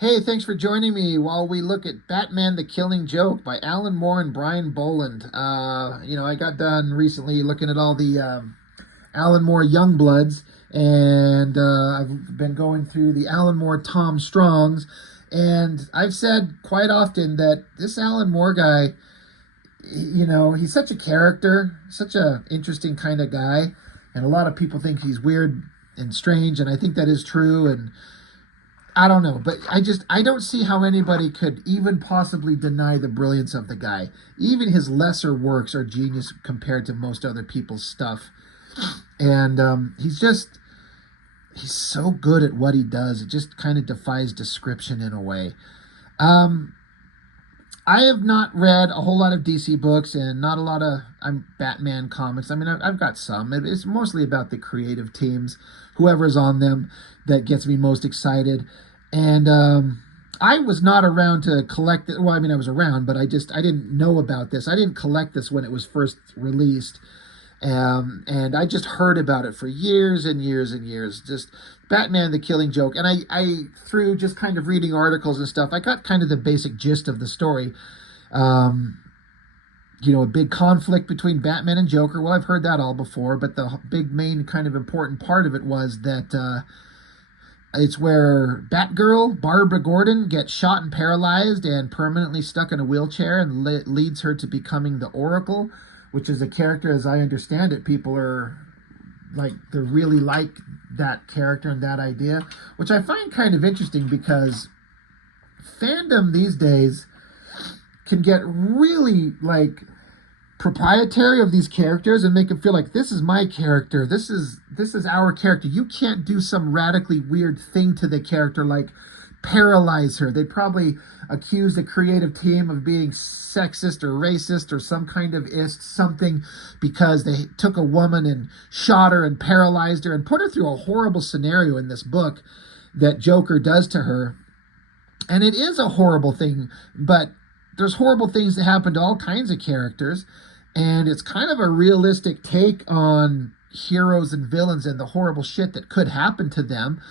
Hey, thanks for joining me while we look at Batman the Killing Joke by Alan Moore and Brian Boland. I got done recently looking at all the Alan Moore Youngbloods, and I've been going through the Alan Moore Tom Strongs, and I've said quite often that this Alan Moore guy, he's such a character, such a interesting kind of guy, and a lot of people think he's weird and strange, and I think that is true, and I don't know, but I don't see how anybody could even possibly deny the brilliance of the guy. Even his lesser works are genius compared to most other people's stuff. And he's so good at what he does. It just kind of defies description in a way. Um, I have not read a whole lot of DC books and not a lot of Batman comics. I mean, I've got some. It's mostly about the creative teams, whoever's on them, that gets me most excited. And I was not around to collect it. Well, I mean, I was around, but I didn't know about this. I didn't collect this when it was first released. And I just heard about it for years and years and years. Just Batman the Killing Joke. And I through just kind of reading articles and stuff, I got kind of the basic gist of the story. A big conflict between Batman and Joker. Well, I've heard that all before, but the big main kind of important part of it was that it's where Batgirl, Barbara Gordon, gets shot and paralyzed and permanently stuck in a wheelchair, and leads her to becoming the Oracle, which is a character, as I understand it, people are they really like that character and that idea, which I find kind of interesting because fandom these days can get really proprietary of these characters and make them feel like this is my character, this is our character. You can't do some radically weird thing to the character like paralyze her. They probably accuse the creative team of being sexist or racist or some kind of something because they took a woman and shot her and paralyzed her and put her through a horrible scenario in this book that Joker does to her. And it is a horrible thing, but there's horrible things that happen to all kinds of characters, and it's kind of a realistic take on heroes and villains and the horrible shit that could happen to them.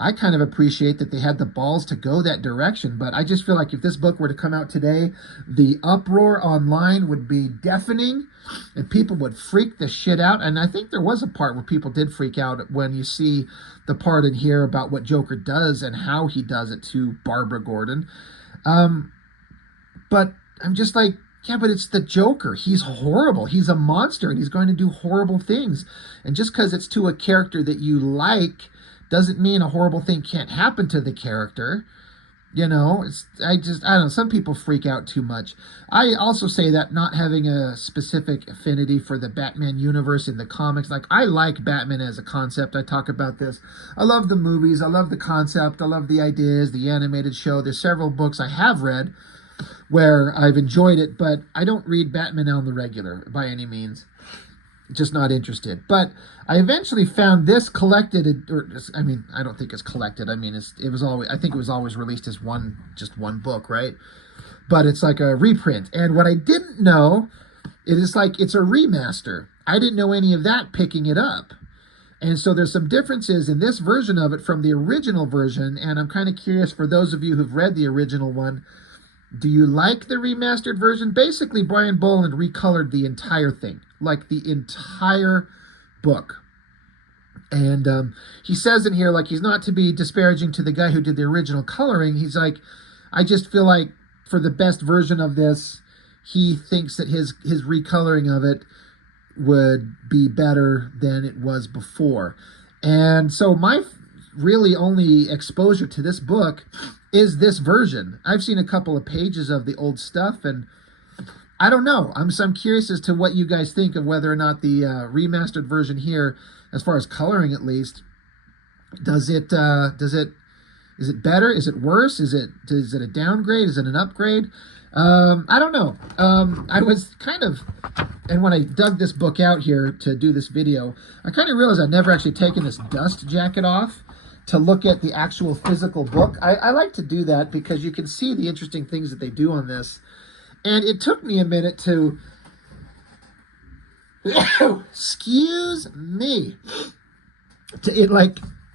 I kind of appreciate that they had the balls to go that direction, but I just feel like if this book were to come out today, the uproar online would be deafening, and people would freak the shit out. And I think there was a part where people did freak out when you see the part in here about what Joker does and how he does it to Barbara Gordon. But I'm just like, yeah, but it's the Joker. He's horrible. He's a monster, and he's going to do horrible things. And just because it's to a character that you like doesn't mean a horrible thing can't happen to the character. I don't know. Some people freak out too much. I also say that not having a specific affinity for the Batman universe in the comics. I like Batman as a concept. I talk about this. I love the movies. I love the concept. I love the ideas, the animated show. There's several books I have read where I've enjoyed it, but I don't read Batman on the regular by any means. Just not interested. But I eventually found this collected, I don't think it's collected. I mean, I think it was always released as just one book, right? But it's like a reprint. And what I didn't know, it's a remaster. I didn't know any of that picking it up. And so there's some differences in this version of it from the original version, and I'm kind of curious for those of you who've read the original one, do you like the remastered version? Basically, Brian Boland recolored the entire thing, the entire book. And he says in here, he's not to be disparaging to the guy who did the original coloring. He's like, I just feel like for the best version of this, he thinks that his recoloring of it would be better than it was before. And so my really only exposure to this book is this version. I've seen a couple of pages of the old stuff, and I don't know. I'm curious as to what you guys think of whether or not the remastered version here, as far as coloring at least, is it better? Is it worse? Is it a downgrade? Is it an upgrade? I don't know. I was and when I dug this book out here to do this video, I kind of realized I'd never actually taken this dust jacket off to look at the actual physical book. I like to do that because you can see the interesting things that they do on this. And it took me a minute to, excuse me,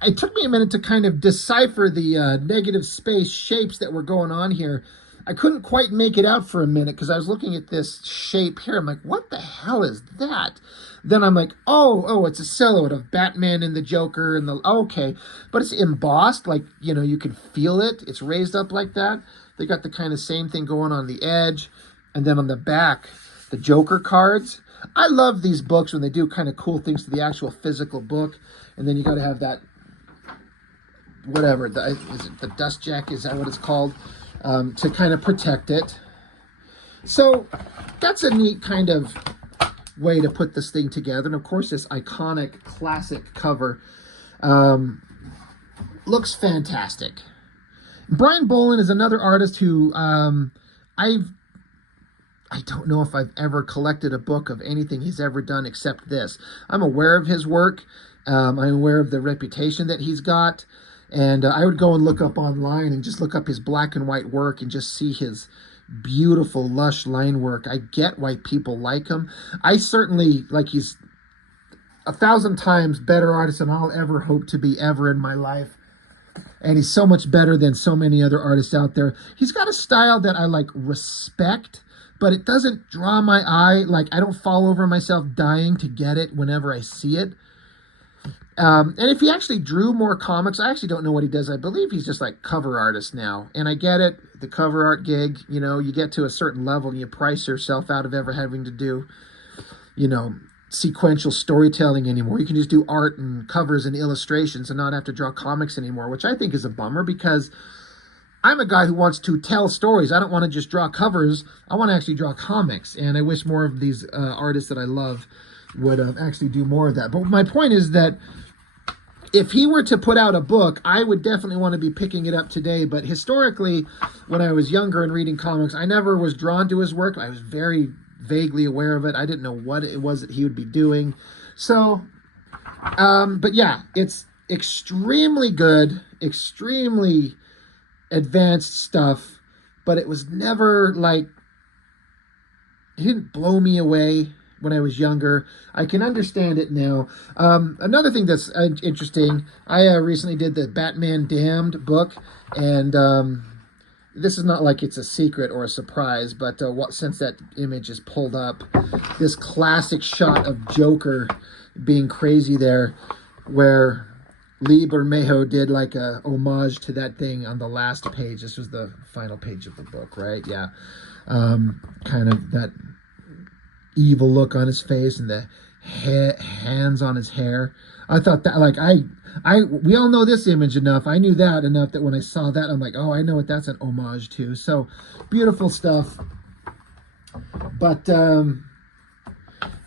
it took me a minute to kind of decipher the negative space shapes that were going on here. I couldn't quite make it out for a minute because I was looking at this shape here. I'm like, what the hell is that? Then I'm like, oh, it's a silhouette of Batman and the Joker and the, okay. But it's embossed, like, you know, you can feel it. It's raised up like that. They got the kind of same thing going on the edge. And then on the back, the Joker cards. I love these books when they do kind of cool things to the actual physical book. And then you got to have that, whatever, is it the dust jacket? Is that what it's called? To kind of protect it. So that's a neat kind of way to put this thing together. And of course, this iconic classic cover looks fantastic. Brian Bolland is another artist who I don't know if I've ever collected a book of anything he's ever done except this. I'm aware of his work. I'm aware of the reputation that he's got. And I would go and look up online and just look up his black and white work and just see his beautiful, lush line work. I get why people like him. I certainly, like, he's 1,000 times better artist than I'll ever hope to be ever in my life. And he's so much better than so many other artists out there. He's got a style that I, like, respect, but it doesn't draw my eye. Like, I don't fall over myself dying to get it whenever I see it. And if he actually drew more comics, I actually don't know what he does. I believe he's just like cover artist now. And I get it, the cover art gig, you know, you get to a certain level and you price yourself out of ever having to do, you know, sequential storytelling anymore. You can just do art and covers and illustrations and not have to draw comics anymore, which I think is a bummer because I'm a guy who wants to tell stories. I don't want to just draw covers. I want to actually draw comics. And I wish more of these artists that I love would actually do more of that. But my point is that if he were to put out a book, I would definitely want to be picking it up today. But historically, when I was younger and reading comics, I never was drawn to his work. I was very vaguely aware of it. I didn't know what it was that he would be doing. So, but yeah, it's extremely good, extremely advanced stuff. But it was never like, it didn't blow me away when I was younger. I can understand it now. Another thing that's interesting, I recently did the Batman Damned book, and this is not like it's a secret or a surprise, but since that image is pulled up, this classic shot of Joker being crazy there, where Lee Bermejo did like a homage to that thing on the last page. This was the final page of the book, right? Yeah. Kind of that evil look on his face and the hands on his hair. I thought that, like, we all know this image enough. I knew that enough that when I saw that, I'm like, oh, I know what that's an homage to. So beautiful stuff. But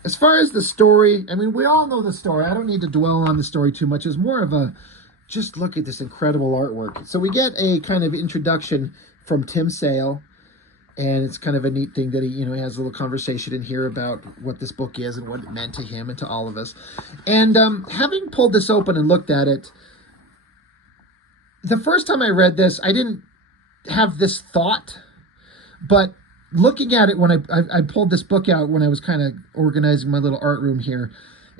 as far as the story, I mean, we all know the story. I don't need to dwell on the story too much. It's more of a, just look at this incredible artwork. So we get a kind of introduction from Tim Sale. And it's kind of a neat thing that he, you know, he has a little conversation in here about what this book is and what it meant to him and to all of us. And having pulled this open and looked at it, the first time I read this, I didn't have this thought. But looking at it when I pulled this book out when I was kind of organizing my little art room here,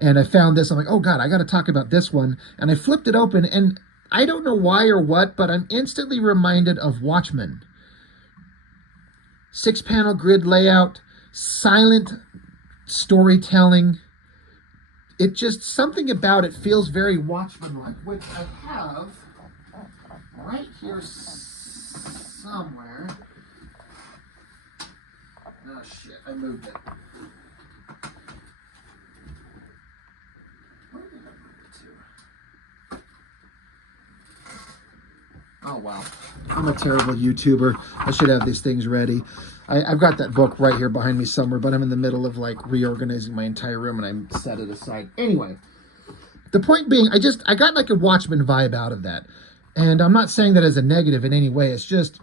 and I found this, I'm like, oh God, I got to talk about this one. And I flipped it open, and I don't know why or what, but I'm instantly reminded of Watchmen. 6-panel grid layout, silent storytelling. It just, something about it feels very Watchmen-like, which I have right here somewhere. Oh shit, I moved it. Where did I move it to? Oh wow, I'm a terrible YouTuber. I should have these things ready. I've got that book right here behind me somewhere, but I'm in the middle of like reorganizing my entire room and I set it aside. Anyway, the point being, I got like a Watchmen vibe out of that. And I'm not saying that as a negative in any way. It's just,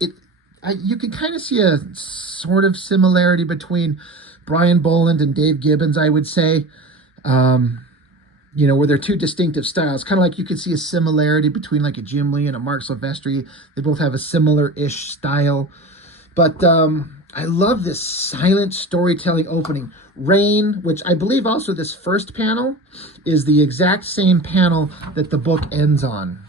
you can kind of see a sort of similarity between Brian Bolland and Dave Gibbons, I would say. You know, where they're two distinctive styles. Kind of like you could see a similarity between like a Jim Lee and a Mark Silvestri. They both have a similar-ish style. But I love this silent storytelling opening. Rain, which I believe also this first panel is the exact same panel that the book ends on.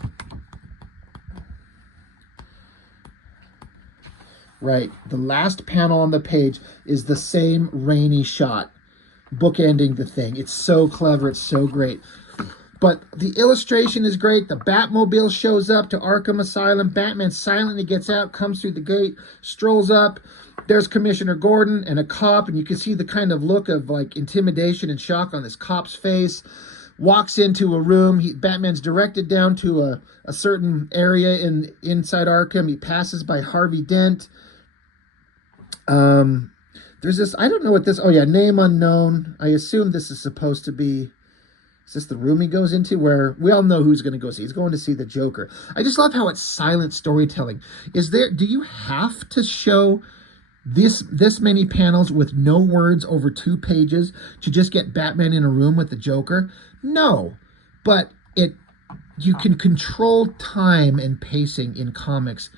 Right, the last panel on the page is the same rainy shot, bookending the thing. It's so clever, it's so great. But the illustration is great. The Batmobile shows up to Arkham Asylum. Batman silently gets out, comes through the gate, strolls up. There's Commissioner Gordon and a cop, and you can see the kind of look of like intimidation and shock on this cop's face. Walks into a room. Batman's directed down to a certain area inside Arkham. He passes by Harvey Dent. There's this, I don't know what this, oh yeah, name unknown. I assume this is supposed to be, is this the room he goes into where we all know who's going to go see? He's going to see the Joker. I just love how it's silent storytelling. Do you have to show this many panels with no words over 2 pages to just get Batman in a room with the Joker? No, but you can control time and pacing in comics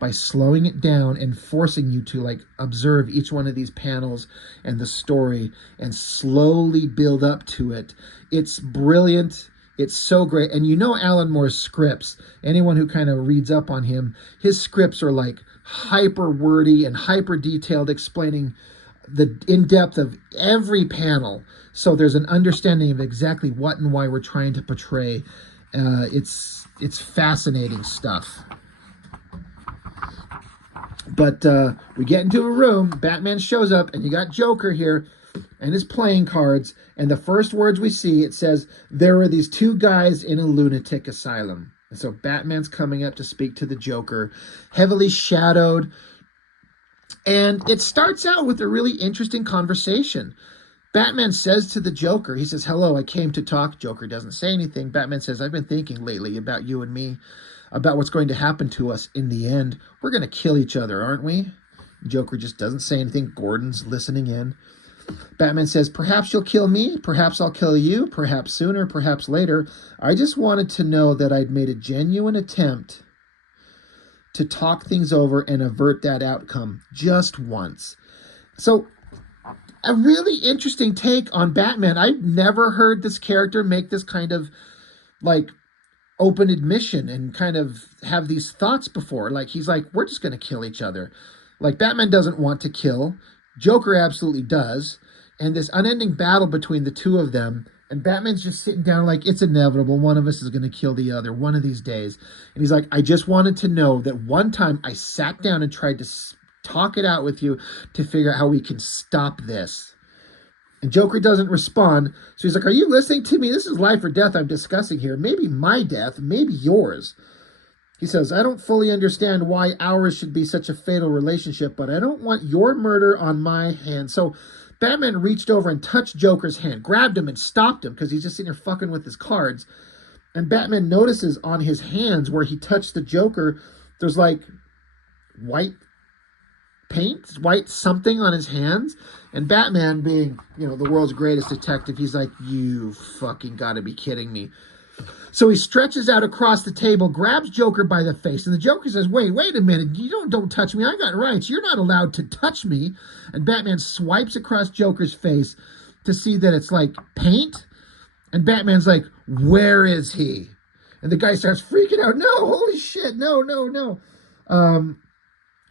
by slowing it down and forcing you to like observe each one of these panels and the story and slowly build up to it. It's brilliant. It's so great. And you know Alan Moore's scripts, anyone who kind of reads up on him, his scripts are like hyper wordy and hyper detailed, explaining the in-depth of every panel. So there's an understanding of exactly what and why we're trying to portray. It's fascinating stuff. But we get into a room, Batman shows up, and you got Joker here and his playing cards. And the first words we see, it says, there are these 2 guys in a lunatic asylum. And so Batman's coming up to speak to the Joker, heavily shadowed. And it starts out with a really interesting conversation. Batman says to the Joker, he says, hello, I came to talk. Joker doesn't say anything. Batman says, I've been thinking lately about you and me, about what's going to happen to us in the end. We're going to kill each other, aren't we? Joker just doesn't say anything. Gordon's listening in. Batman says, perhaps you'll kill me, perhaps I'll kill you, perhaps sooner, perhaps later. I just wanted to know that I'd made a genuine attempt to talk things over and avert that outcome just once. So, a really interesting take on Batman. I've never heard this character make this kind of, like, open admission and kind of have these thoughts before. Like, he's like, we're just going to kill each other. Like, Batman doesn't want to kill. Joker absolutely does. And this unending battle between the 2 of them, and Batman's just sitting down like, it's inevitable. One of us is going to kill the other one of these days. And he's like, I just wanted to know that one time I sat down and tried to talk it out with you to figure out how we can stop this. And Joker doesn't respond. So he's like, are you listening to me? This is life or death I'm discussing here. Maybe my death, maybe yours. He says, I don't fully understand why ours should be such a fatal relationship, but I don't want your murder on my hands. So Batman reached over and touched Joker's hand, grabbed him and stopped him because he's just sitting there fucking with his cards. And Batman notices on his hands where he touched the Joker, there's like white paint, white something on his hands. And Batman, being, you know, the world's greatest detective, he's like, you fucking gotta be kidding me. So he stretches out across the table, grabs Joker by the face, and the Joker says, wait a minute, you don't touch me, I got rights, you're not allowed to touch me. And Batman swipes across Joker's face to see that it's like paint, and Batman's like, where is he? And the guy starts freaking out, no, holy shit, no.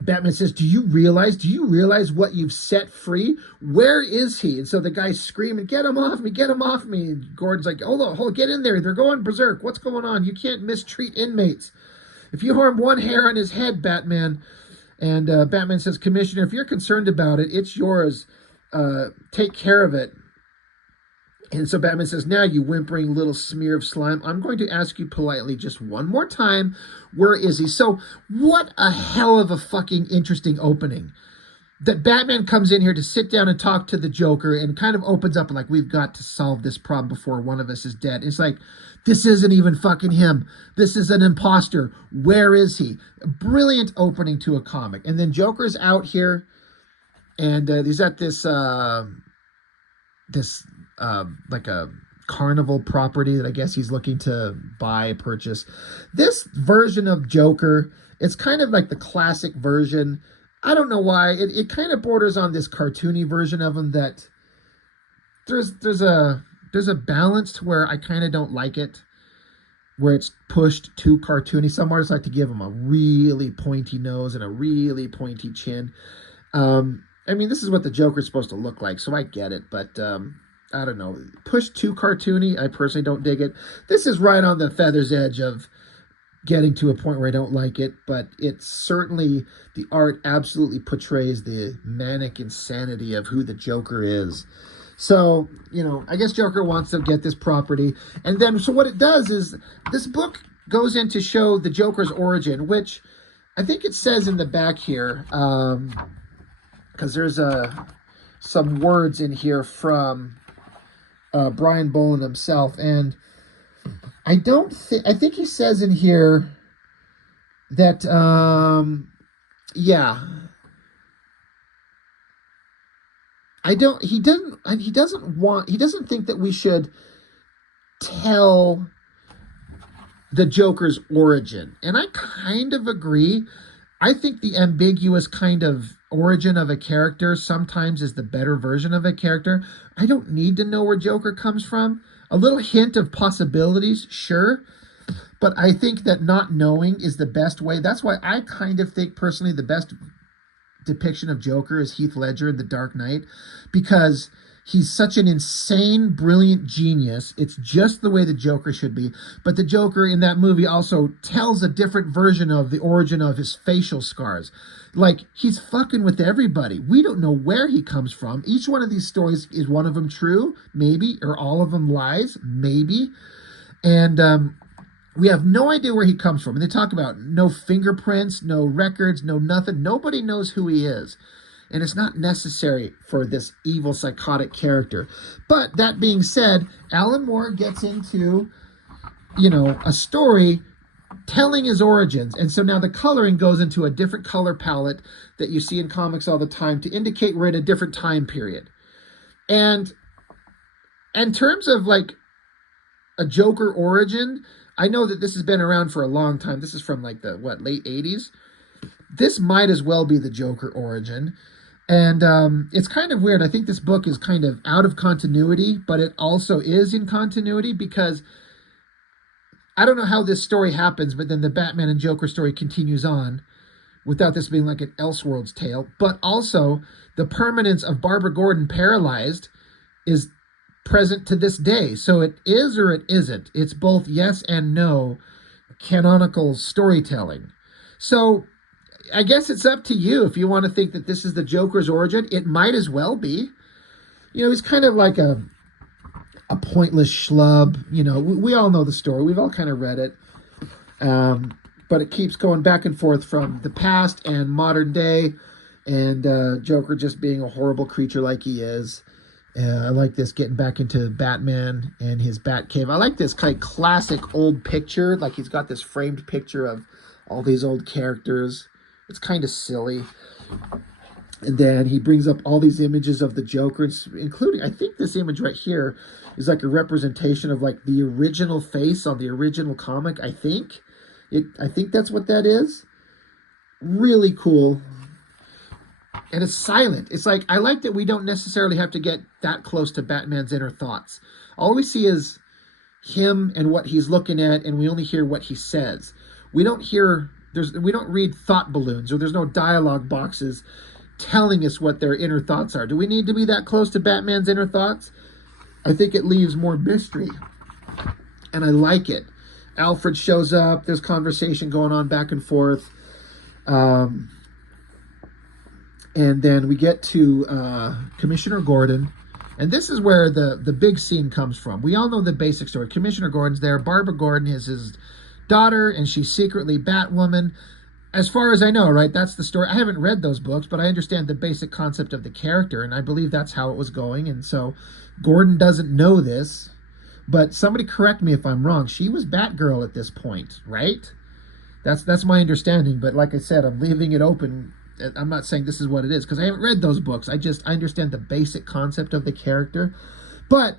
Batman says, do you realize what you've set free? Where is he? And so the guy's screaming, get him off me. And Gordon's like, hold on, get in there. They're going berserk. What's going on? You can't mistreat inmates. If you harm one hair on his head, Batman. And Batman says, Commissioner, if you're concerned about it, it's yours. Take care of it. And so Batman says, now, you whimpering little smear of slime, I'm going to ask you politely just one more time, where is he? So what a hell of a fucking interesting opening. That Batman comes in here to sit down and talk to the Joker and kind of opens up like, we've got to solve this problem before one of us is dead. It's like, this isn't even fucking him. This is an imposter. Where is he? A brilliant opening to a comic. And then Joker's out here and he's at this like a carnival property that I guess he's looking to purchase. This version of Joker, it's kind of like the classic version I don't know why. It kind of borders on this cartoony version of him that there's a balance to where I kind of don't like it, where it's pushed too cartoony. Some artists like to give him a really pointy nose and a really pointy chin. I mean, this is what the Joker's supposed to look like, so I get it, but I don't know. Pushed too cartoony, I personally don't dig it. This is right on the feather's edge of getting to a point where I don't like it, but it's certainly, the art absolutely portrays the manic insanity of who the Joker is. So, I guess Joker wants to get this property. And then, so what it does is, this book goes in to show the Joker's origin, which I think it says in the back here, because there's some words in here from Brian Boland himself. And I think he says in here that, yeah, he doesn't think that we should tell the Joker's origin. And I kind of agree. I think the ambiguous kind of origin of a character sometimes is the better version of a character. I don't need to know where Joker comes from. A little hint of possibilities, sure. But I think that not knowing is the best way. That's why I kind of think personally the best depiction of Joker is Heath Ledger in The Dark Knight, because he's such an insane, brilliant genius. It's just the way the Joker should be. But the Joker in that movie also tells a different version of the origin of his facial scars. Like, he's fucking with everybody. We don't know where he comes from. Each one of these stories, is one of them true? Maybe. Or all of them lies? Maybe. And we have no idea where he comes from. And they talk about no fingerprints, no records, no nothing. Nobody knows who he is. And it's not necessary for this evil, psychotic character. But that being said, Alan Moore gets into, a story telling his origins. And so now the coloring goes into a different color palette that you see in comics all the time to indicate we're in a different time period. And in terms of like a Joker origin, I know that this has been around for a long time. This is from like the, late 80s? This might as well be the Joker origin. And it's kind of weird. I think this book is kind of out of continuity, but it also is in continuity, because I don't know how this story happens, but then the Batman and Joker story continues on without this being like an Elseworlds tale. But also, the permanence of Barbara Gordon paralyzed is present to this day. So it is or it isn't. It's both yes and no canonical storytelling. So I guess it's up to you if you want to think that this is the Joker's origin. It might as well be. He's kind of like a pointless schlub. We all know the story. We've all kind of read it. But it keeps going back and forth from the past and modern day, and Joker just being a horrible creature like he is. I like this, getting back into Batman and his Batcave. I like this kind of classic old picture. Like, he's got this framed picture of all these old characters. It's kind of silly. And then he brings up all these images of the Joker, including, I think this image right here is like a representation of like the original face on the original comic. I think that's what that is. Really cool. And it's silent. It's like, I like that we don't necessarily have to get that close to Batman's inner thoughts. All we see is him and what he's looking at, and we only hear what he says. We don't read thought balloons, or there's no dialogue boxes telling us what their inner thoughts are. Do we need to be that close to Batman's inner thoughts? I think it leaves more mystery, and I like it. Alfred shows up. There's conversation going on back and forth. And then we get to Commissioner Gordon. And this is where the big scene comes from. We all know the basic story. Commissioner Gordon's there. Barbara Gordon is his daughter, and she's secretly Batwoman. As far as I know, right, that's the story. I haven't read those books, but I understand the basic concept of the character, and I believe that's how it was going. And so Gordon doesn't know this, but somebody correct me if I'm wrong. She was Batgirl at this point, right? That's my understanding, but like I said, I'm leaving it open. I'm not saying this is what it is, because I haven't read those books. I understand the basic concept of the character. But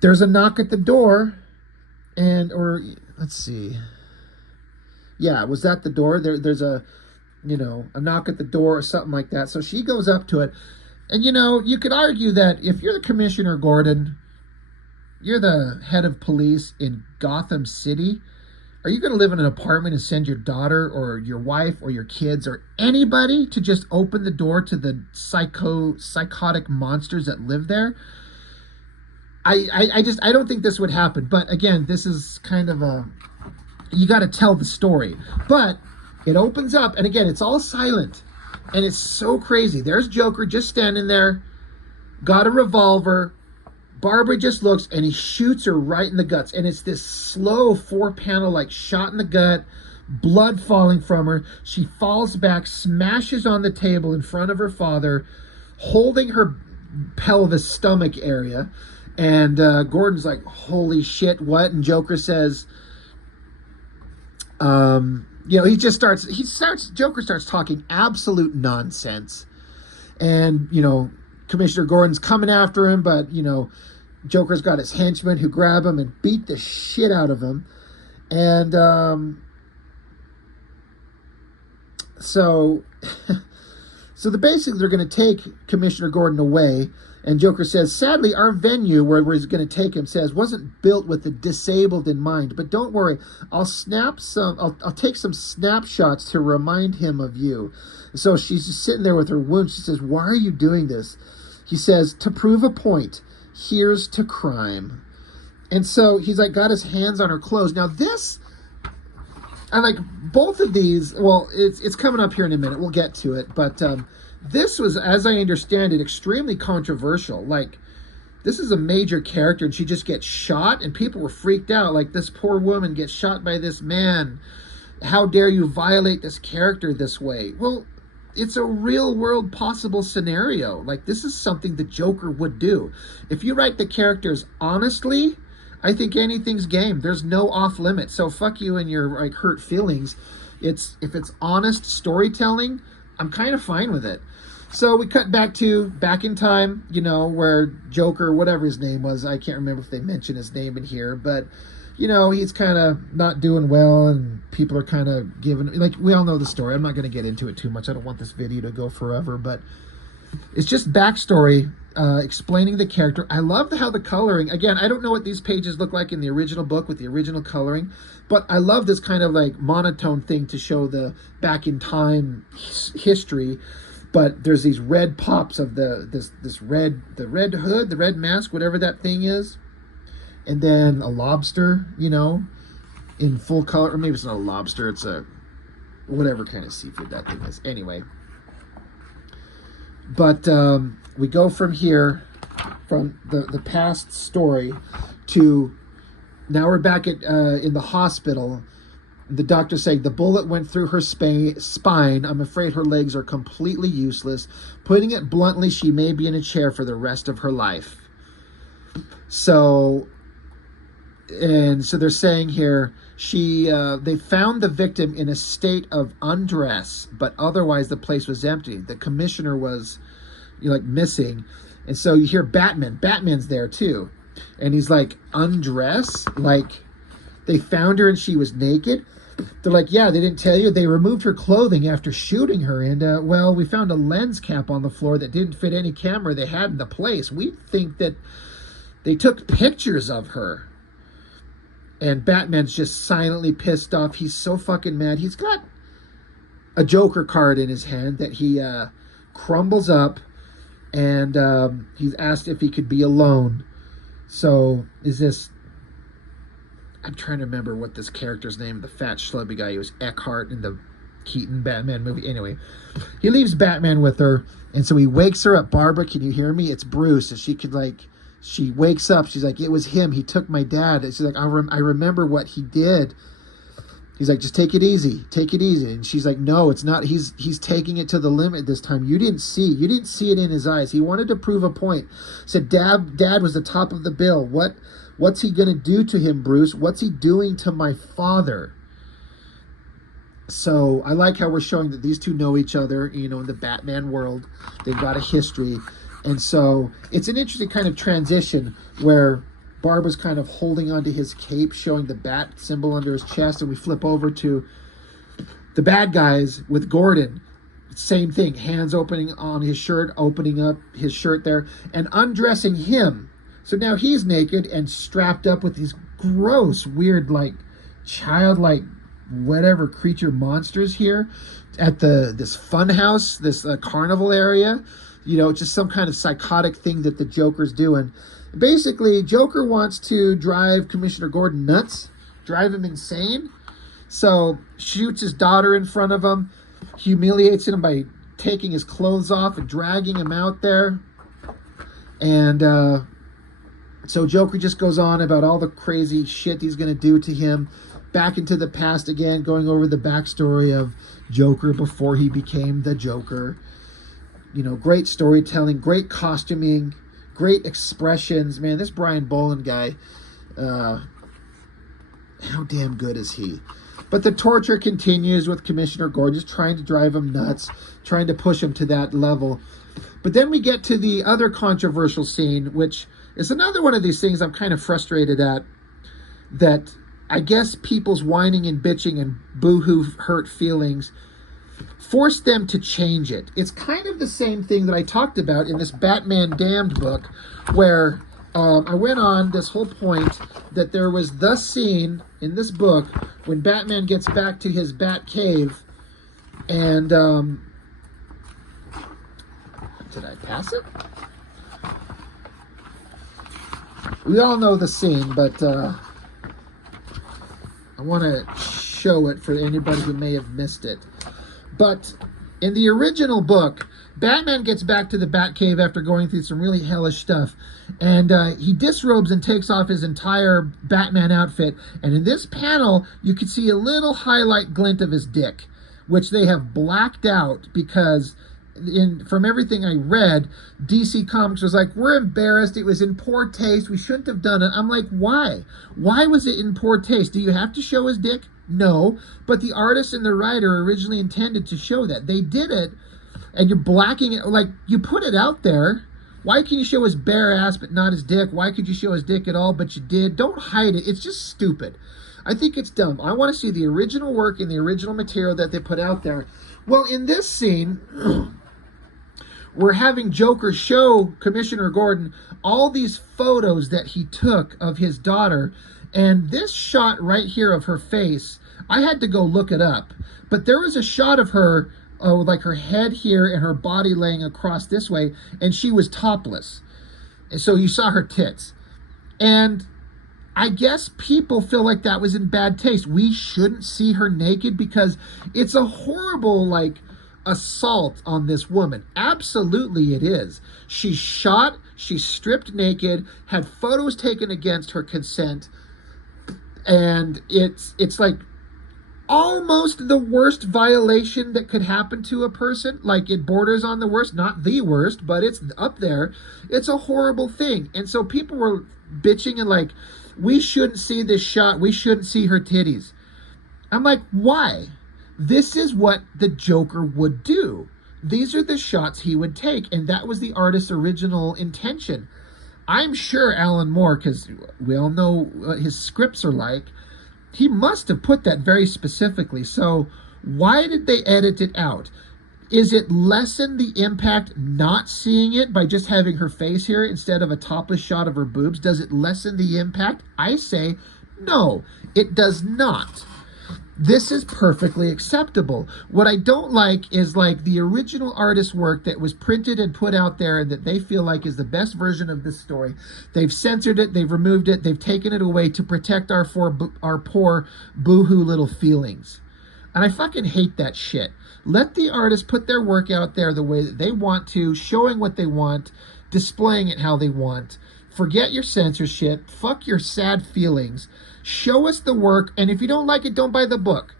there's a knock at the door, or let's see. Yeah, was that the door? There's a a knock at the door or something like that. So she goes up to it. And, you could argue that if you're the Commissioner Gordon, you're the head of police in Gotham City, are you going to live in an apartment and send your daughter or your wife or your kids or anybody to just open the door to the psychotic monsters that live there? I don't think this would happen. But again, this is kind of you got to tell the story. But it opens up, and again, it's all silent. And it's so crazy. There's Joker just standing there, got a revolver. Barbara just looks, and he shoots her right in the guts. And it's this slow 4-panel, like, shot in the gut, blood falling from her. She falls back, smashes on the table in front of her father, holding her pelvis, stomach area. And Gordon's like, holy shit, what? And Joker says, Joker starts talking absolute nonsense. And, Commissioner Gordon's coming after him, but, Joker's got his henchmen who grab him and beat the shit out of him. And so basically they're going to take Commissioner Gordon away. And Joker says, sadly, our venue where he's going to take him wasn't built with the disabled in mind. But don't worry, I'll take some snapshots to remind him of you. So she's just sitting there with her wound. She says, why are you doing this? He says, to prove a point. Here's to crime. And so he's like got his hands on her clothes. Now this, I like both of these. Well, it's coming up here in a minute. We'll get to it. But this was, as I understand it, extremely controversial. Like, this is a major character, and she just gets shot, and people were freaked out. Like, this poor woman gets shot by this man. How dare you violate this character this way? Well, it's a real-world possible scenario. Like, this is something the Joker would do. If you write the characters honestly, I think anything's game. There's no off-limit. So fuck you and your, like, hurt feelings. If it's honest storytelling, I'm kind of fine with it. So we cut back in time, where Joker, whatever his name was, I can't remember if they mentioned his name in here, but, he's kind of not doing well, and people are kind of giving, like, we all know the story. I'm not going to get into it too much. I don't want this video to go forever, but it's just backstory, explaining the character. I love how the coloring, again, I don't know what these pages look like in the original book with the original coloring, but I love this kind of like monotone thing to show the back in time history. But there's these red pops of the red hood, the red mask, whatever that thing is. And then a lobster, in full color. Or maybe it's not a lobster, it's a whatever kind of seafood that thing is. Anyway. But we go from here, from the past story, to now we're back at in the hospital. The doctor saying the bullet went through her spine. I'm afraid her legs are completely useless. Putting it bluntly, she may be in a chair for the rest of her life. So they're saying here, they found the victim in a state of undress, but otherwise the place was empty. The commissioner was missing. And so you hear Batman. Batman's there too. And he's like, undress? Like, they found her and she was naked? They're like, yeah, they didn't tell you. They removed her clothing after shooting her. And, we found a lens cap on the floor that didn't fit any camera they had in the place. We think that they took pictures of her. And Batman's just silently pissed off. He's so fucking mad. He's got a Joker card in his hand that he crumbles up. And he's asked if he could be alone. So is this... I'm trying to remember what this character's name, the fat schlubby guy. He was Eckhart in the Keaton Batman movie. Anyway, he leaves Batman with her, and so he wakes her up. Barbara, can you hear me? It's Bruce. And she wakes up. She's like, it was him. He took my dad. And she's like, I remember what he did. He's like, just take it easy. Take it easy. And she's like, no, it's not. He's taking it to the limit this time. You didn't see it in his eyes. He wanted to prove a point. Said, Dad was the top of the bill. What's he going to do to him, Bruce? What's he doing to my father? So I like how we're showing that these two know each other, in the Batman world. They've got a history. And so it's an interesting kind of transition where Barbara's kind of holding onto his cape, showing the bat symbol under his chest. And we flip over to The bad guys with Gordon, same thing, hands opening on his shirt, opening up his shirt there, and undressing him. So now he's naked and strapped up with these gross, weird, like childlike, whatever creature monsters here at this fun house, this carnival area. You know, just some kind of psychotic thing that the Joker's doing. Basically, Joker wants to drive Commissioner Gordon nuts, drive him insane. So shoots his daughter in front of him, humiliates him by taking his clothes off and dragging him out there. And so Joker just goes on about all the crazy shit he's going to do to him. Back into the past again, going over the backstory of Joker before he became the Joker. You know, great storytelling, great costuming, great expressions. Man, this Brian Bolland guy, how damn good is he? But the torture continues with Commissioner Gordon, just trying to drive him nuts, trying to push him to that level. But then we get to the other controversial scene, which is another one of these things I'm kind of frustrated at, that I guess people's whining and bitching and boo-hoo hurt feelings force them to change it. It's kind of the same thing that I talked about in this Batman Damned book, where I went on this whole point that there was the scene in this book when Batman gets back to his Bat Cave and did I pass it? We all know the scene, but I want to show it for anybody who may have missed it. But in the original book, Batman gets back to the Batcave after going through some really hellish stuff. And he disrobes and takes off his entire Batman outfit. And in this panel, you can see a little highlight glint of his dick, which they have blacked out because from everything I read, DC Comics was like, we're embarrassed. It was in poor taste. We shouldn't have done it. I'm like, why? Why was it in poor taste? Do you have to show his dick? No. But the artist and the writer originally intended to show that. They did it, and you're blacking it. Like, you put it out there. Why can you show his bare ass but not his dick? Why could you show his dick at all but you did? Don't hide it. It's just stupid. I think it's dumb. I want to see the original work and the original material that they put out there. Well, in this scene, we're having Joker show Commissioner Gordon all these photos that he took of his daughter. And this shot right here of her face, I had to go look it up. But there was a shot of her, like her head here and her body laying across this way, and she was topless. And so you saw her tits. And I guess people feel like that was in bad taste. We shouldn't see her naked because it's a horrible, like, assault on this woman. Absolutely it is. She's shot, she's stripped naked, had photos taken against her consent, and it's like almost the worst violation that could happen to a person. Like, it borders on the worst, not the worst, but it's up there. It's a horrible thing. And so people were bitching and like, we shouldn't see this shot, we shouldn't see her titties. I'm like, why? This is what the Joker would do. These are the shots he would take, and that was the artist's original intention. I'm sure Alan Moore, because we all know what his scripts are like, he must have put that very specifically. So why did they edit it out? Is it lessen the impact not seeing it by just having her face here instead of a topless shot of her boobs? Does it lessen the impact? I say no, it does not. This is perfectly acceptable. What I don't like is like the original artist's work that was printed and put out there and that they feel like is the best version of this story. They've censored it, they've removed it, they've taken it away to protect our poor boo-hoo little feelings. And I fucking hate that shit. Let the artists put their work out there the way that they want to, showing what they want, displaying it how they want. Forget your censorship. Fuck your sad feelings. Show us the work, and if you don't like it, don't buy the book.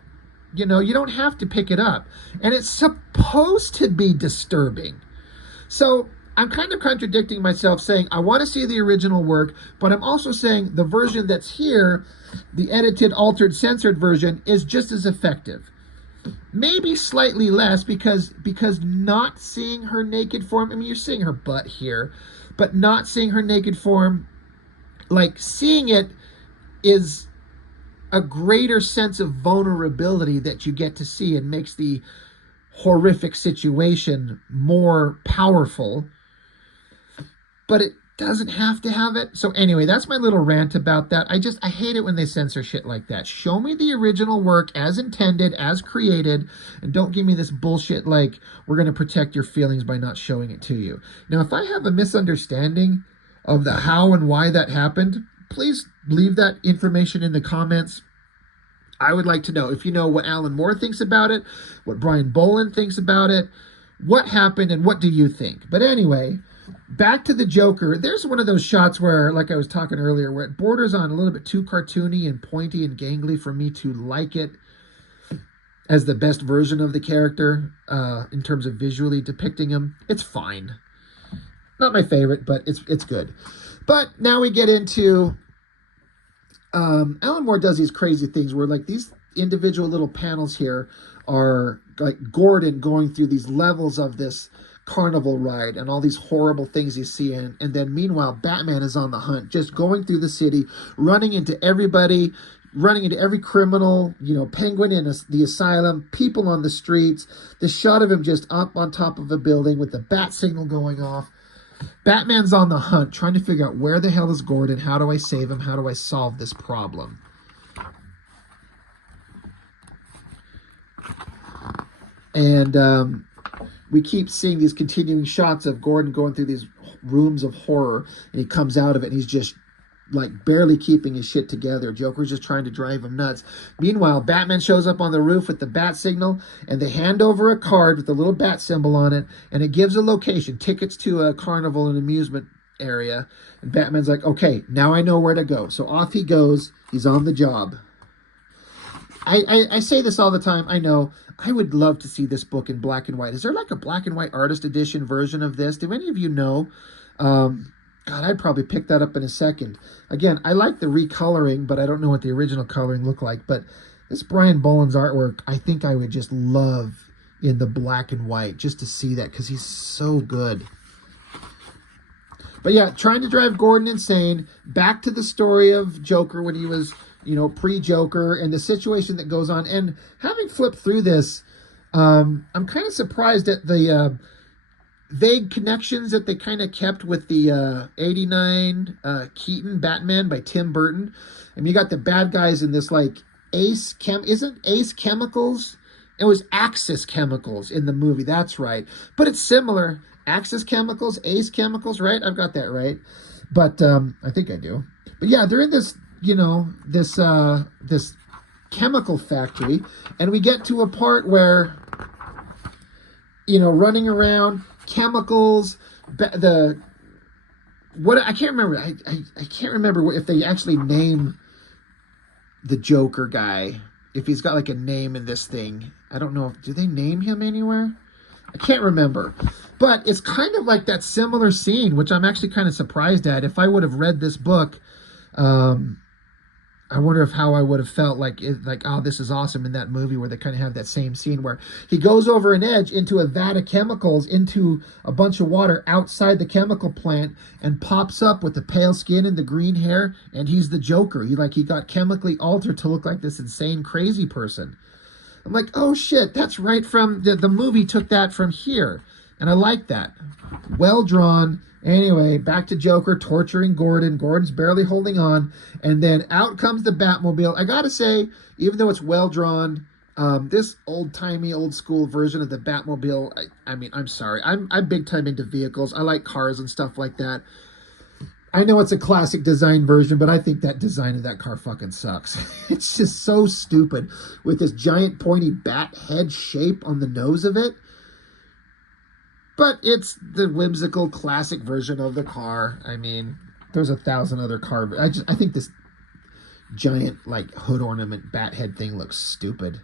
You know, you don't have to pick it up. And it's supposed to be disturbing. So I'm kind of contradicting myself saying I want to see the original work, but I'm also saying the version that's here, the edited, altered, censored version, is just as effective. Maybe slightly less because not seeing her naked form, I mean, you're seeing her butt here, but not seeing her naked form, like seeing it is a greater sense of vulnerability that you get to see, and makes the horrific situation more powerful, but it doesn't have to have it. So anyway, that's my little rant about that. I hate it when they censor shit like that. Show me the original work as intended, as created, and don't give me this bullshit like we're going to protect your feelings by not showing it to you. Now, if I have a misunderstanding of the how and why that happened, please leave that information in the comments. I would like to know if you know what Alan Moore thinks about it, what Brian Bolland thinks about it, what happened, and what do you think? But anyway, back to the Joker. There's one of those shots where, like I was talking earlier, where it borders on a little bit too cartoony and pointy and gangly for me to like it as the best version of the character in terms of visually depicting him. It's fine. Not my favorite, but it's good. But now we get into Alan Moore does these crazy things where, like, these individual little panels here are like Gordon going through these levels of this carnival ride and all these horrible things he's seeing, and then meanwhile Batman is on the hunt, just going through the city, running into everybody, running into every criminal, you know, Penguin in the asylum, people on the streets. This shot of him just up on top of a building with the bat signal going off. Batman's on the hunt, trying to figure out where the hell is Gordon, how do I save him, how do I solve this problem. And we keep seeing these continuing shots of Gordon going through these rooms of horror, and he comes out of it and he's just like barely keeping his shit together. Joker's just trying to drive him nuts. Meanwhile, Batman shows up on the roof with the bat signal, and they hand over a card with a little bat symbol on it, and it gives a location, tickets to a carnival and amusement area. And Batman's like, okay, now I know where to go. So off he goes. He's on the job. I say this all the time. I know. I would love to see this book in black and white. Is there like a black and white artist edition version of this? Do any of you know? God, I'd probably pick that up in a second. Again, I like the recoloring, but I don't know what the original coloring looked like. But this Brian Bolland's artwork, I think I would just love in the black and white, just to see that, because he's so good. But yeah, trying to drive Gordon insane. Back to the story of Joker when he was, you know, pre-Joker, and the situation that goes on. And having flipped through this, I'm kind of surprised at the vague connections that they kind of kept with the 89 Keaton Batman by Tim Burton. And you got the bad guys in this, like, isn't Ace Chemicals? It was Axis Chemicals in the movie, that's right. But it's similar. Axis Chemicals, Ace Chemicals, right? I've got that right. But I think I do. But yeah, they're in this, you know, this chemical factory, and we get to a part where, you know, running around, chemicals, I can't remember. I can't remember if they actually name the Joker guy, if he's got like a name in this thing. I don't know. Do they name him anywhere? I can't remember. But it's kind of like that similar scene, which I'm actually kind of surprised at. If I would have read this book, I wonder how I would have felt like, oh, this is awesome in that movie where they kind of have that same scene where he goes over an edge into a vat of chemicals, into a bunch of water outside the chemical plant, and pops up with the pale skin and the green hair, and he's the Joker. He got chemically altered to look like this insane, crazy person. I'm like, oh shit, that's right from the movie, took that from here. And I like that. Well drawn. Anyway, back to Joker torturing Gordon. Gordon's barely holding on. And then out comes the Batmobile. I gotta say, even though it's well drawn, this old-timey, old-school version of the Batmobile, I mean, I'm sorry. I'm big time into vehicles. I like cars and stuff like that. I know it's a classic design version, but I think that design of that car fucking sucks. It's just so stupid with this giant pointy bat head shape on the nose of it. But it's the whimsical classic version of the car. I mean, there's 1,000 other cars. I think this giant like hood ornament bat head thing looks stupid.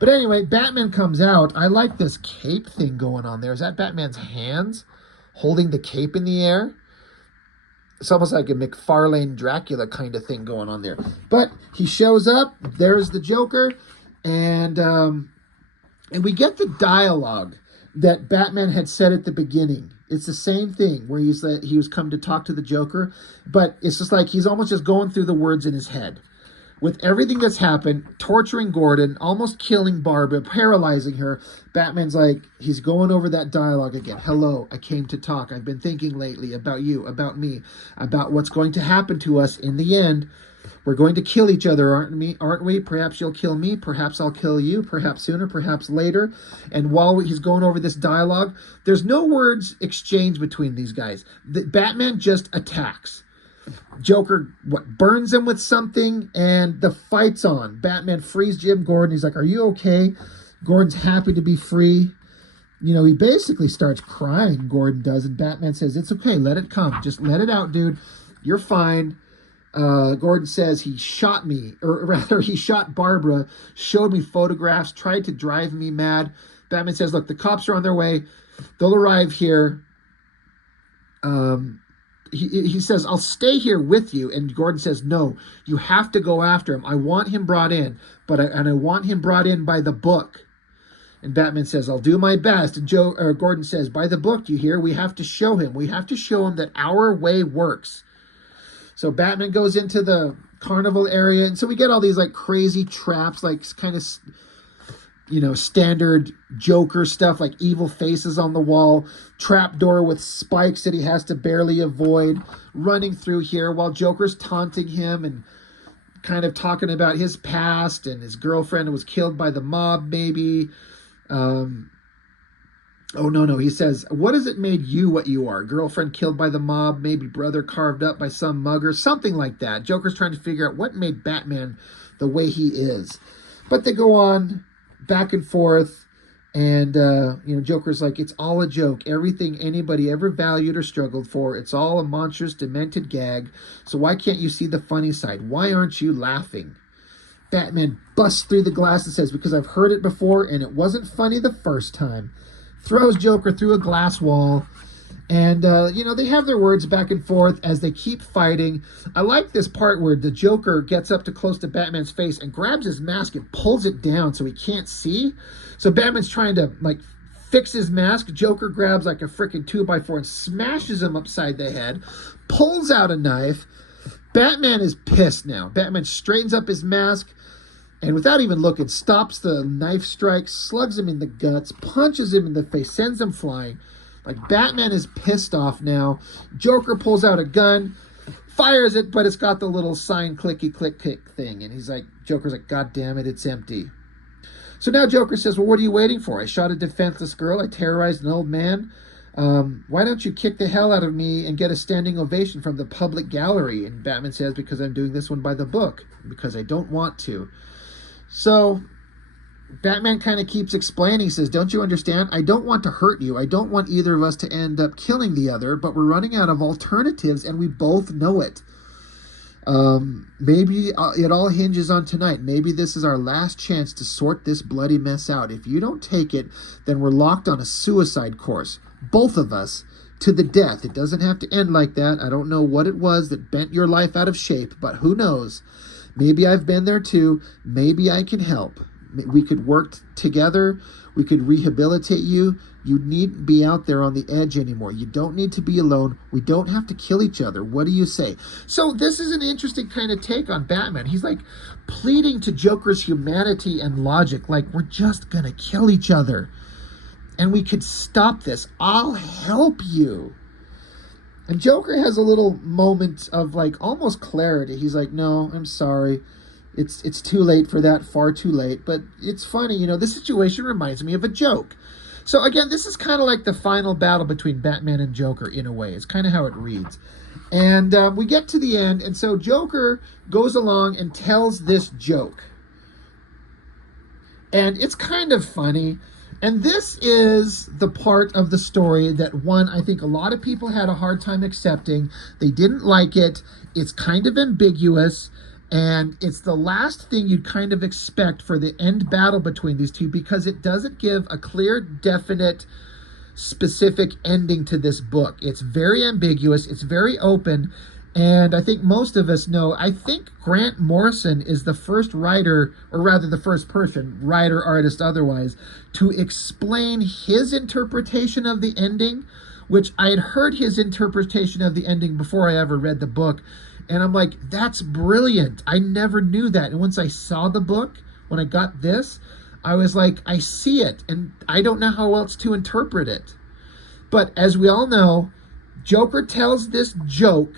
But anyway, Batman comes out. I like this cape thing going on there. Is that Batman's hands holding the cape in the air? It's almost like a McFarlane Dracula kind of thing going on there. But he shows up. There's the Joker. And we get the dialogue that Batman had said at the beginning. It's the same thing where he was come to talk to the Joker. But it's just like he's almost just going through the words in his head. with everything that's happened, torturing Gordon, almost killing Barbara, paralyzing her, Batman's like, he's going over that dialogue again. Hello, I came to talk. I've been thinking lately about you, about me, about what's going to happen to us in the end. We're going to kill each other, aren't we? Perhaps you'll kill me. Perhaps I'll kill you. Perhaps sooner, perhaps later. And while he's going over this dialogue, there's no words exchanged between these guys. Batman just attacks. Joker burns him with something, and the fight's on. Batman frees Jim Gordon. He's like, are you okay? Gordon's happy to be free. You know, he basically starts crying, Gordon does, and Batman says, it's okay, let it come. Just let it out, dude. You're fine. Gordon says he shot me, or rather he shot Barbara, showed me photographs, tried to drive me mad. Batman says, look, the cops are on their way. They'll arrive here. He says, I'll stay here with you. And Gordon says, no, you have to go after him. I want him brought in, I want him brought in by the book. And Batman says, I'll do my best. And Gordon says, by the book, you hear? We have to show him. We have to show him that our way works. So Batman goes into the carnival area. And so we get all these like crazy traps, like kind of, you know, standard Joker stuff, like evil faces on the wall, trapdoor with spikes that he has to barely avoid, running through here while Joker's taunting him and kind of talking about his past and his girlfriend who was killed by the mob, maybe. Oh, no. He says, what has it made you what you are? Girlfriend killed by the mob, maybe brother carved up by some mugger, something like that. Joker's trying to figure out what made Batman the way he is. But they go on back and forth, and you know, Joker's like, it's all a joke. Everything anybody ever valued or struggled for, it's all a monstrous, demented gag. So why can't you see the funny side? Why aren't you laughing? Batman busts through the glass and says, because I've heard it before, and it wasn't funny the first time. Throws Joker through a glass wall. And, you know, they have their words back and forth as they keep fighting. I like this part where the Joker gets up to close to Batman's face and grabs his mask and pulls it down so he can't see. So Batman's trying to, like, fix his mask. Joker grabs, like, a freaking 2x4 and smashes him upside the head. Pulls out a knife. Batman is pissed now. Batman straightens up his mask. And without even looking, stops the knife strike, slugs him in the guts, punches him in the face, sends him flying. Like, Batman is pissed off now. Joker pulls out a gun, fires it, but it's got the little sign clicky click click thing. And he's like, Joker's like, God damn it, it's empty. So now Joker says, well, what are you waiting for? I shot a defenseless girl. I terrorized an old man. Why don't you kick the hell out of me and get a standing ovation from the public gallery? And Batman says, because I'm doing this one by the book. Because I don't want to. So Batman kind of keeps explaining. He says, don't you understand? I don't want to hurt you. I don't want either of us to end up killing the other, but we're running out of alternatives, and we both know it. Maybe it all hinges on tonight. Maybe this is our last chance to sort this bloody mess out. If you don't take it, then we're locked on a suicide course. Both of us, to the death. It doesn't have to end like that. I don't know what it was that bent your life out of shape, but who knows? Maybe I've been there too. Maybe I can help. We could work together. We could rehabilitate you. You needn't be out there on the edge anymore. You don't need to be alone. We don't have to kill each other. What do you say? So this is an interesting kind of take on Batman. He's like pleading to Joker's humanity and logic, like, we're just going to kill each other. And we could stop this. I'll help you. And Joker has a little moment of, like, almost clarity. He's like, no, I'm sorry. It's too late for that, far too late. But it's funny, you know, this situation reminds me of a joke. So, again, this is kind of like the final battle between Batman and Joker in a way. It's kind of how it reads. And we get to the end, and so Joker goes along and tells this joke. And it's kind of funny. And this is the part of the story that, one, I think a lot of people had a hard time accepting. They didn't like it. It's kind of ambiguous. And it's the last thing you'd kind of expect for the end battle between these two, because it doesn't give a clear, definite, specific ending to this book. It's very ambiguous. It's very open. And I think most of us know, I think Grant Morrison is the first writer, or rather the first person, writer, artist, otherwise, to explain his interpretation of the ending, which I had heard his interpretation of the ending before I ever read the book. And I'm like, that's brilliant. I never knew that. And once I saw the book, when I got this, I was like, I see it, and I don't know how else to interpret it. But as we all know, Joker tells this joke.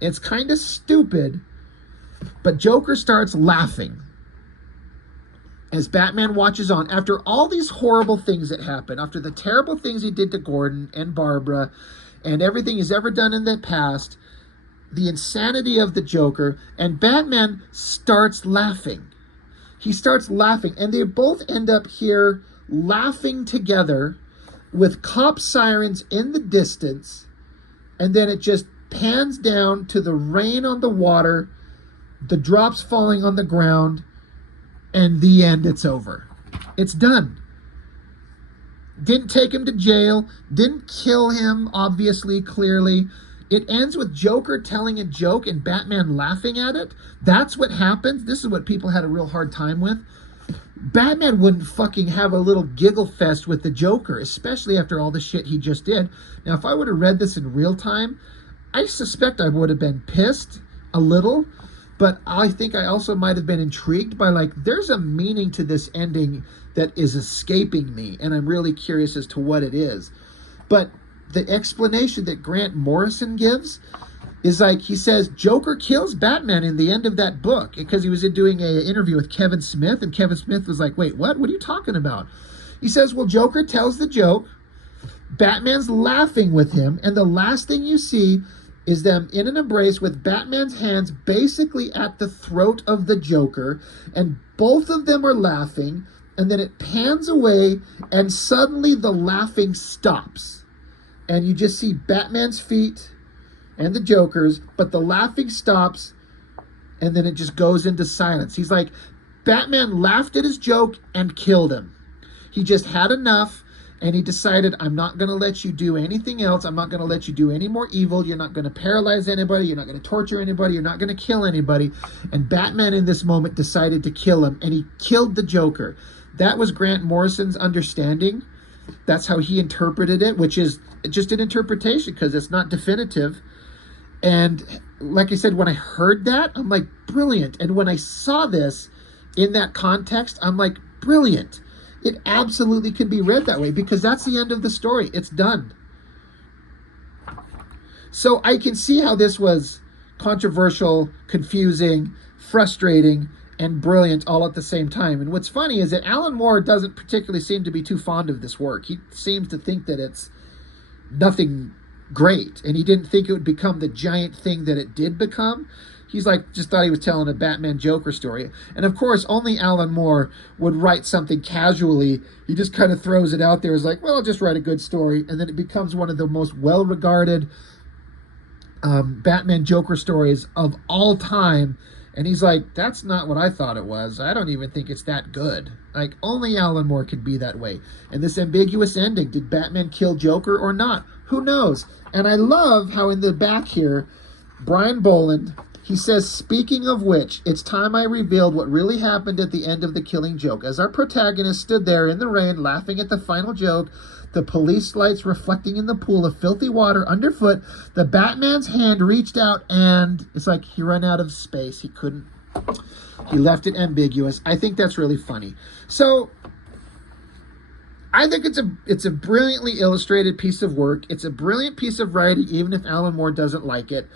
It's kind of stupid, but Joker starts laughing as Batman watches on. After all these horrible things that happen, after the terrible things he did to Gordon and Barbara, and everything he's ever done in the past, the insanity of the Joker, and Batman starts laughing. He starts laughing, and they both end up here laughing together with cop sirens in the distance, and then it just pans down to the rain on the water, the drops falling on the ground, and the end. It's over. It's done. Didn't take him to jail, didn't kill him, obviously, clearly. It ends with Joker telling a joke and Batman laughing at it. That's what happens. This is what people had a real hard time with. Batman wouldn't fucking have a little giggle fest with the Joker, especially after all the shit he just did. Now, if I would have read this in real time, I suspect I would have been pissed a little, but I think I also might have been intrigued by, like, there's a meaning to this ending that is escaping me, and I'm really curious as to what it is. But the explanation that Grant Morrison gives is like, he says Joker kills Batman in the end of that book because he was doing an interview with Kevin Smith, and Kevin Smith was like, wait, what? What are you talking about? He says, well, Joker tells the joke, Batman's laughing with him, and the last thing you see is them in an embrace with Batman's hands basically at the throat of the Joker, and both of them are laughing, and then it pans away, and suddenly the laughing stops. And you just see Batman's feet and the Joker's, but the laughing stops, and then it just goes into silence. He's like, Batman laughed at his joke and killed him. He just had enough, and he decided, I'm not going to let you do anything else. I'm not going to let you do any more evil. You're not going to paralyze anybody. You're not going to torture anybody. You're not going to kill anybody. And Batman in this moment decided to kill him, and he killed the Joker. That was Grant Morrison's understanding. That's how he interpreted it, which is just an interpretation because it's not definitive. And like I said, when I heard that, I'm like, brilliant. And when I saw this in that context, I'm like, brilliant. It absolutely can be read that way because that's the end of the story. It's done. So I can see how this was controversial, confusing, frustrating, and brilliant all at the same time. And what's funny is that Alan Moore doesn't particularly seem to be too fond of this work. He seems to think that it's nothing great, and he didn't think it would become the giant thing that it did become. He's like, just thought he was telling a Batman Joker story. And of course, only Alan Moore would write something casually. He just kind of throws it out there as like, well, I'll just write a good story. And then it becomes one of the most well-regarded Batman Joker stories of all time. And he's like, that's not what I thought it was. I don't even think it's that good. Like, only Alan Moore could be that way. And this ambiguous ending, did Batman kill Joker or not? Who knows? And I love how in the back here, Brian Boland, he says, speaking of which, it's time I revealed what really happened at the end of the Killing Joke. As our protagonist stood there in the rain, laughing at the final joke, the police lights reflecting in the pool of filthy water underfoot, the Batman's hand reached out and it's like he ran out of space. He couldn't. He left it ambiguous. I think that's really funny. So I think it's a brilliantly illustrated piece of work. It's a brilliant piece of writing, even if Alan Moore doesn't like it.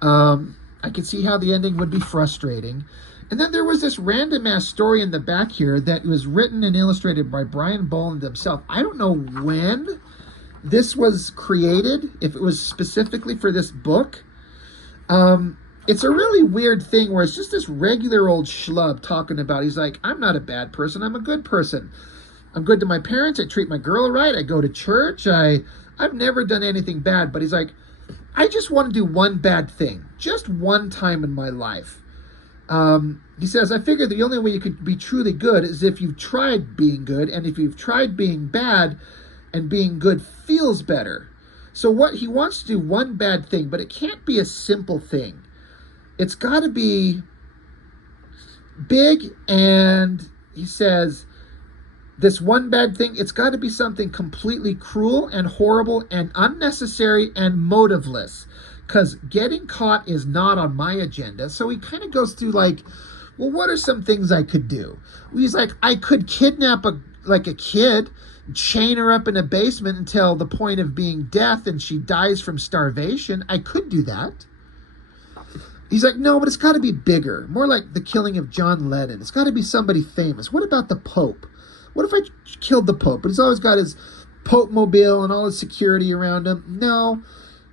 I can see how the ending would be frustrating. And then there was this random-ass story in the back here that was written and illustrated by Brian Boland himself. I don't know when this was created, if it was specifically for this book. It's a really weird thing where it's just this regular old schlub talking about, he's like, I'm not a bad person, I'm a good person. I'm good to my parents, I treat my girl right, I go to church, I've never done anything bad. But he's like, I just want to do one bad thing, just one time in my life. He says, I figure the only way you could be truly good is if you've tried being good, and if you've tried being bad, and being good feels better. So what he wants to do one bad thing, but it can't be a simple thing. It's got to be big, and he says, this one bad thing, it's got to be something completely cruel and horrible and unnecessary and motiveless. because getting caught is not on my agenda. So he kind of goes through like, well, what are some things I could do? He's like, I could kidnap a kid, chain her up in a basement until the point of being death and she dies from starvation. I could do that. He's like, no, but it's got to be bigger, more like the killing of John Lennon. It's got to be somebody famous. What about the Pope? What if I killed the Pope? But he's always got his Pope mobile and all his security around him. No,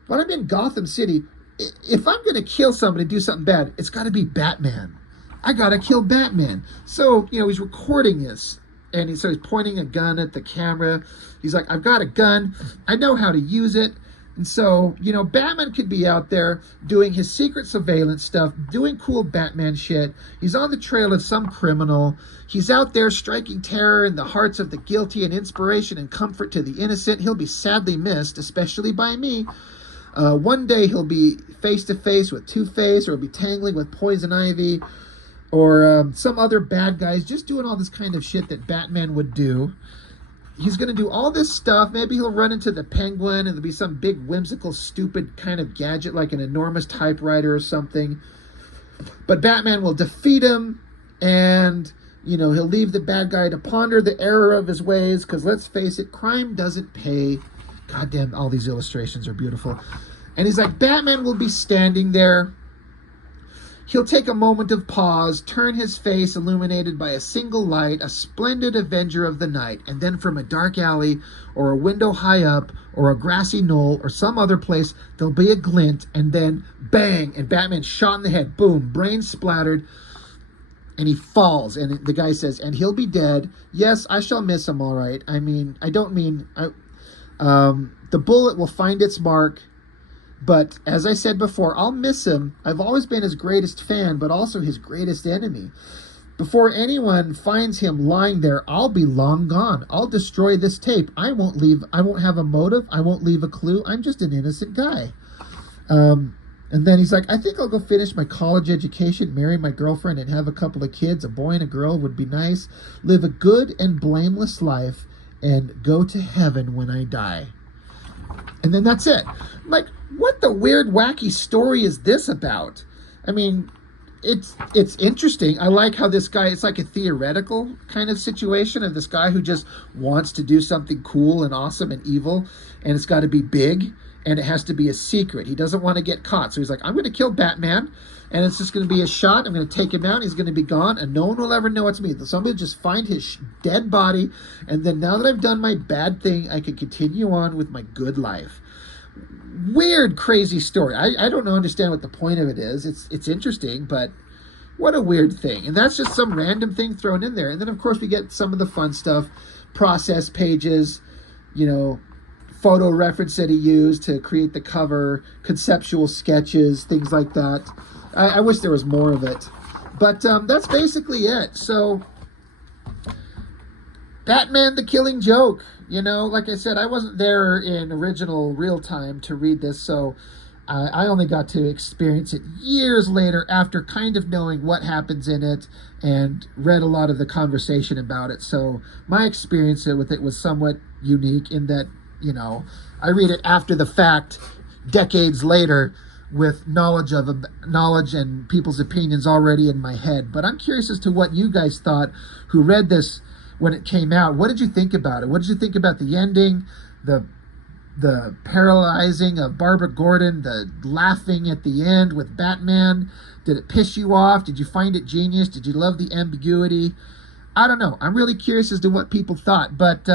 when I'm in Gotham City, if I'm going to kill somebody, do something bad, it's got to be Batman. I got to kill Batman. So, he's recording this. And he's pointing a gun at the camera. He's like, I've got a gun. I know how to use it. And so, Batman could be out there doing his secret surveillance stuff, doing cool Batman shit. He's on the trail of some criminal. He's out there striking terror in the hearts of the guilty and inspiration and comfort to the innocent. He'll be sadly missed, especially by me. One day he'll be face to face with Two-Face, or he'll be tangling with Poison Ivy, or some other bad guys, just doing all this kind of shit that Batman would do. He's going to do all this stuff. Maybe he'll run into the Penguin and there'll be some big, whimsical, stupid kind of gadget like an enormous typewriter or something. But Batman will defeat him, and, he'll leave the bad guy to ponder the error of his ways, because let's face it, crime doesn't pay. Goddamn, all these illustrations are beautiful. And he's like, Batman will be standing there. He'll take a moment of pause, turn his face illuminated by a single light, a splendid avenger of the night, and then from a dark alley, or a window high up, or a grassy knoll, or some other place, there'll be a glint, and then bang, and Batman's shot in the head, boom, brain splattered, and he falls, and the guy says, and he'll be dead. Yes, I shall miss him, all right. The bullet will find its mark. But as I said before, I'll miss him. I've always been his greatest fan, but also his greatest enemy. Before anyone finds him lying there, I'll be long gone. I'll destroy this tape. I won't have a motive. I won't leave a clue. I'm just an innocent guy. And then he's like, I think I'll go finish my college education, marry my girlfriend, and have a couple of kids. A boy and a girl would be nice. Live a good and blameless life, and go to heaven when I die. And then that's it. I'm like, what the weird, wacky story is this about? I mean, it's interesting. I like how this guy, it's like a theoretical kind of situation of this guy who just wants to do something cool and awesome and evil, and it's got to be big, and it has to be a secret. He doesn't want to get caught. So he's like, I'm going to kill Batman, and it's just going to be a shot. I'm going to take him out. He's going to be gone, and no one will ever know it's me. Somebody will just find his dead body, and then now that I've done my bad thing, I can continue on with my good life. Weird, crazy story. I don't understand what the point of it is. It's interesting, but what a weird thing. And that's just some random thing thrown in there. And then, of course, we get some of the fun stuff, process pages, photo reference that he used to create the cover, conceptual sketches, things like that. I wish there was more of it. But that's basically it. So, Batman the Killing Joke. Like I said, I wasn't there in original real time to read this, so I only got to experience it years later after kind of knowing what happens in it and read a lot of the conversation about it. So my experience with it was somewhat unique in that, I read it after the fact, decades later, with knowledge and people's opinions already in my head. But I'm curious as to what you guys thought who read this when it came out. What did you think about it? What did you think about the ending, the paralyzing of Barbara Gordon, the laughing at the end with Batman? Did it piss you off? Did you find it genius? Did you love the ambiguity? I don't know. I'm really curious as to what people thought, but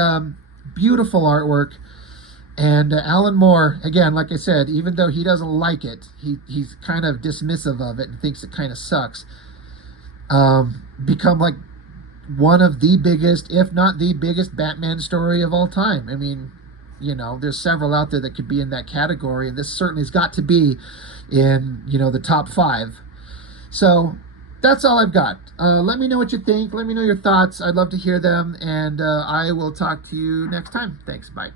beautiful artwork. And Alan Moore, again, like I said, even though he doesn't like it, he's kind of dismissive of it and thinks it kind of sucks. Become like one of the biggest, if not the biggest, Batman story of all time. I mean, there's several out there that could be in that category, and this certainly has got to be in, the top 5. So that's all I've got. Let me know what you think. Let me know your thoughts. I'd love to hear them, and I will talk to you next time. Thanks. Bye.